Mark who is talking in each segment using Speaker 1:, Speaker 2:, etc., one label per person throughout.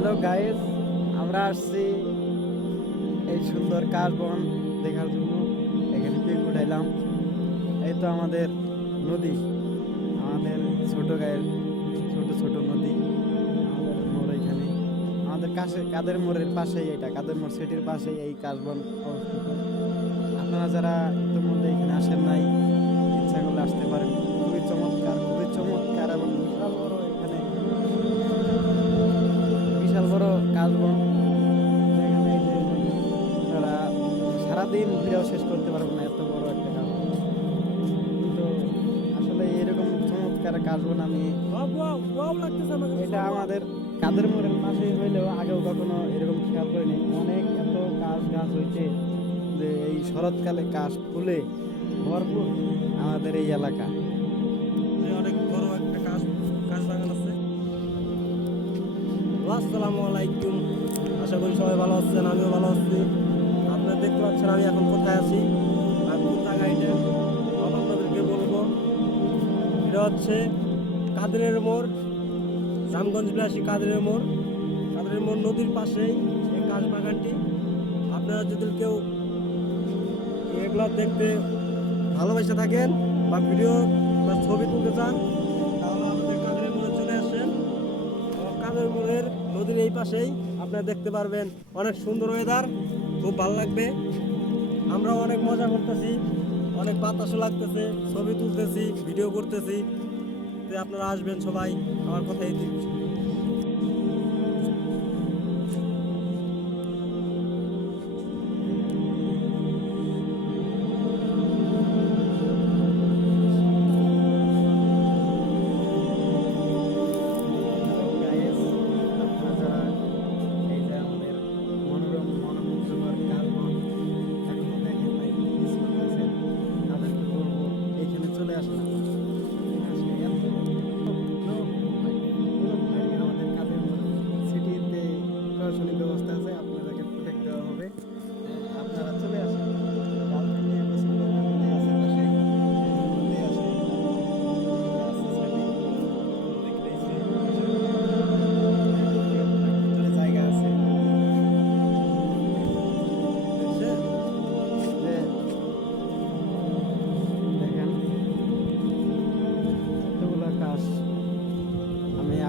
Speaker 1: Hello guys আমরা আসছি এই সুন্দর কাশবন দেখার জন্য। এখানে পিক উঠাইলাম। এই তো আমাদের নদী। আমাদের ছোট গায়ের ছোট ছোট নদী। আমাদের মোড় এখানে। আমাদের কাছে কাদের মোড়ের পাশেই এটা? কাদের মোড়? সিটির পাশেই এই কাশবন অবস্থিত। আপনারা যারা ইতিমধ্যে এখানে আসেন নাই, ইচ্ছা করলে আসতে পারেন। খুবই চমৎকার খুবই চমৎকার এবং যে আপনারা সারাদিন ঘুরেও শেষ করতে পারবেন না, এত বড় একটা কাশবন কিন্তু আসলে এরকম চমৎকার কাশবন আমি এটা আমাদের কাদের মোড়ের পাশে হইলেও আগেও কখনো এরকম খেয়াল করিনি। অনেক এত কাশ গাছ হয়েছে যে এই শরৎকালে কাশ ফুলে ভরপুর আমাদের এই এলাকা।
Speaker 2: অনেক বড় একটা কাজ কাজ বাগান আছে। আসসালামু আলাইকুম। আশা করি সবাই ভালো আছেন, আমিও ভালো আছি। আপনারা দেখতে পাচ্ছেন আমি এখন কোথায় আছি? আর কোন জায়গায় আপনাদেরকে বলব। এটা হচ্ছে কাদেরের মোড়, জামগঞ্জ বিলাসী কাদেরের মোড়। কাদেরের মোড় নদীর পাশেই এই কাজ বাগানটি আপনারা যদি কেউ এগুলো দেখতে ভালোবাসে থাকেন বা ভিডিও বা ছবি তুলতে চান, তাহলে আমাদের কাদের মোড়ে চলে আসেন। কাদের মোড়ের নদীর এই পাশেই আপনারা দেখতে পারবেন অনেক সুন্দর ওয়েদার খুব ভালো লাগবে। আমরাও অনেক মজা করতেছি, অনেক বাতাসও লাগতেছে, ছবি তুলতেছি ভিডিও করতেছি। তো আপনারা আসবেন সবাই, আমার কথাই দিচ্ছি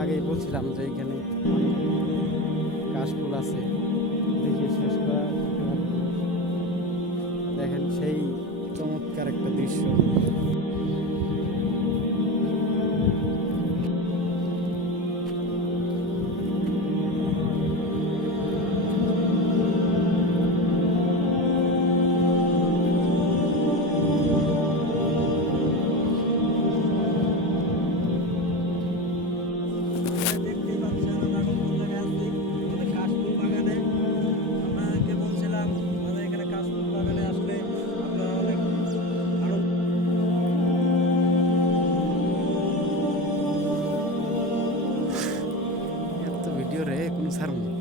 Speaker 1: আগেই বলছিলাম যে এখানে কাশফুল কাশ ফুল আছে দেখে শেষ করা। দেখেন সেই চমৎকার একটা দৃশ্য রে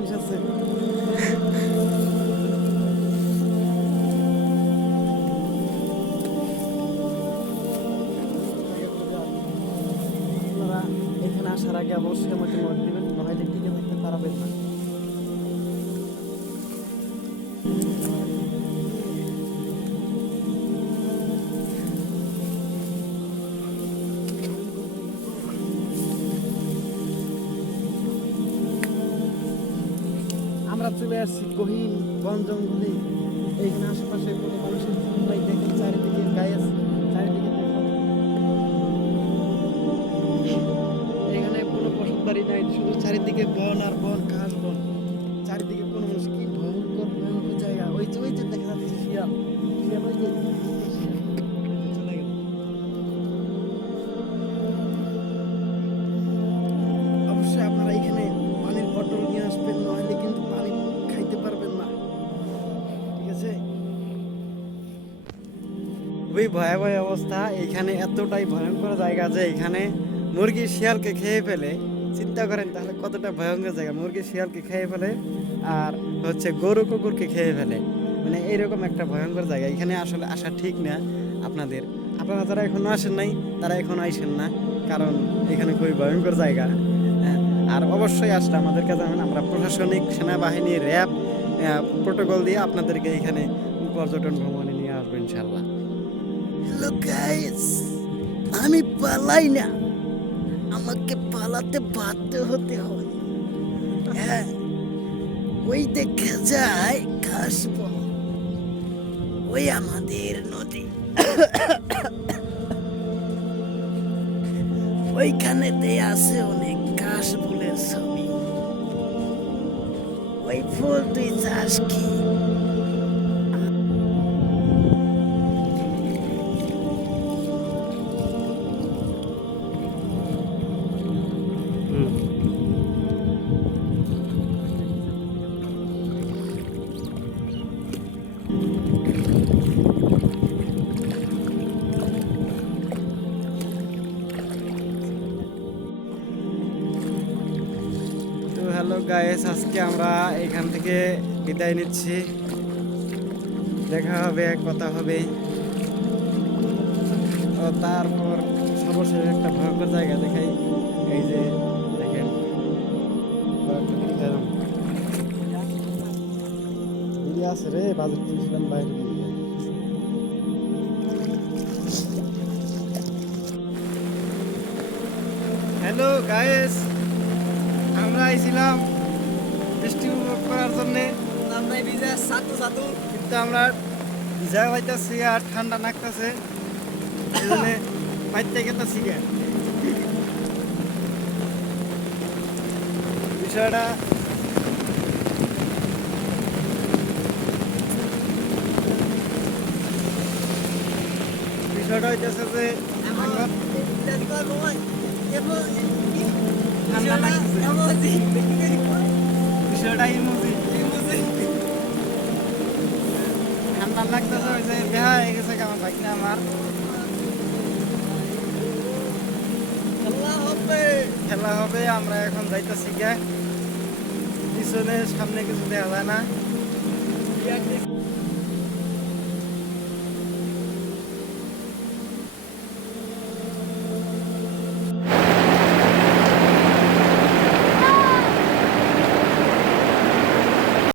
Speaker 1: জিনিস আছে এখানে আসার আগে অবশ্যই আমাকে নোট দিবেন। চলে আসছি গহীন বন জঙ্গলে। এইখানে আশেপাশে কোনো মানুষের নাই, দেখেন চারিদিকে গায়ে চারিদিকে এখানে কোনো বসতবাড়ি নাই, শুধু চারিদিকে বন আর বন, ঘাস, বন। চারিদিকে কোনো মানুষ কি ভয়ঙ্কর ভয়ঙ্কর জায়গা। ওই যে ওই যে দেখা যাচ্ছে শিয়াল। শিয়াল খুবই ভয়াবহ অবস্থা। এখানে এতটাই ভয়ঙ্কর জায়গা যে এখানে মুরগি শিয়ালকে খেয়ে ফেলে। চিন্তা করেন তাহলে কতটা ভয়ঙ্কর জায়গা। মুরগি শিয়ালকে খেয়ে ফেলে আর হচ্ছে গরু কুকুরকে খেয়ে ফেলে। মানে এইরকম একটা ভয়ঙ্কর জায়গা। এখানে আসলে আসা ঠিক না আপনাদের। আপনারা যারা এখনও আসেন নাই তারা এখন আইসেন না। কারণ এখানে খুবই ভয়ঙ্কর জায়গা। হ্যাঁ, আর অবশ্যই আসলে আমাদেরকে জানান আমরা প্রশাসনিক সেনাবাহিনী র্যাব প্রোটোকল দিয়ে আপনাদেরকে এখানে পর্যটন ভ্রমণে নিয়ে আসব ইনশাল্লাহ গাইস আমি পালাই না। আমাকে পালাতে বাধ্য হতে হয়। হ্যাঁ ওই দেখা যায় কাশবন ওই আমাদের নদী। ওইখানেতে আছে অনেক কাশ ফুলের ছবি। ওই ফুল তুই চাস কি? গায়েস আজকে আমরা এখান থেকে বিদায় নিচ্ছি। দেখা হবে কথা হবে। তারপর সর্বশেষ একটা ভয়ঙ্কর জায়গা দেখাই। এই যে দেখেন। আছে রে বাজার করেছিলাম বাইরে হ্যালো গায়েস আমরা আইছিলাম বৃষ্টি উপভোগ করার জন্যে
Speaker 2: আমরা ভিজা সাতু সাতু।
Speaker 1: কিন্তু আমরা ভিজা পাইতেছি আর ঠান্ডা নাকতেছে এই জন্য বাইতে গেতেছি বিষয়টা বিষয়টা হইতেছে যে ঠান্ডা লাগতেছে বিষয়টা ইমোজি ঠান্ডা লাগতেছে, ওই যে বেহা হয়ে গেছে আমার বাইকটা আমার। খেলা হবে, আমরা এখন যাইতেছি গে। পিছনে, সামনে কিছু দেখা যায় না।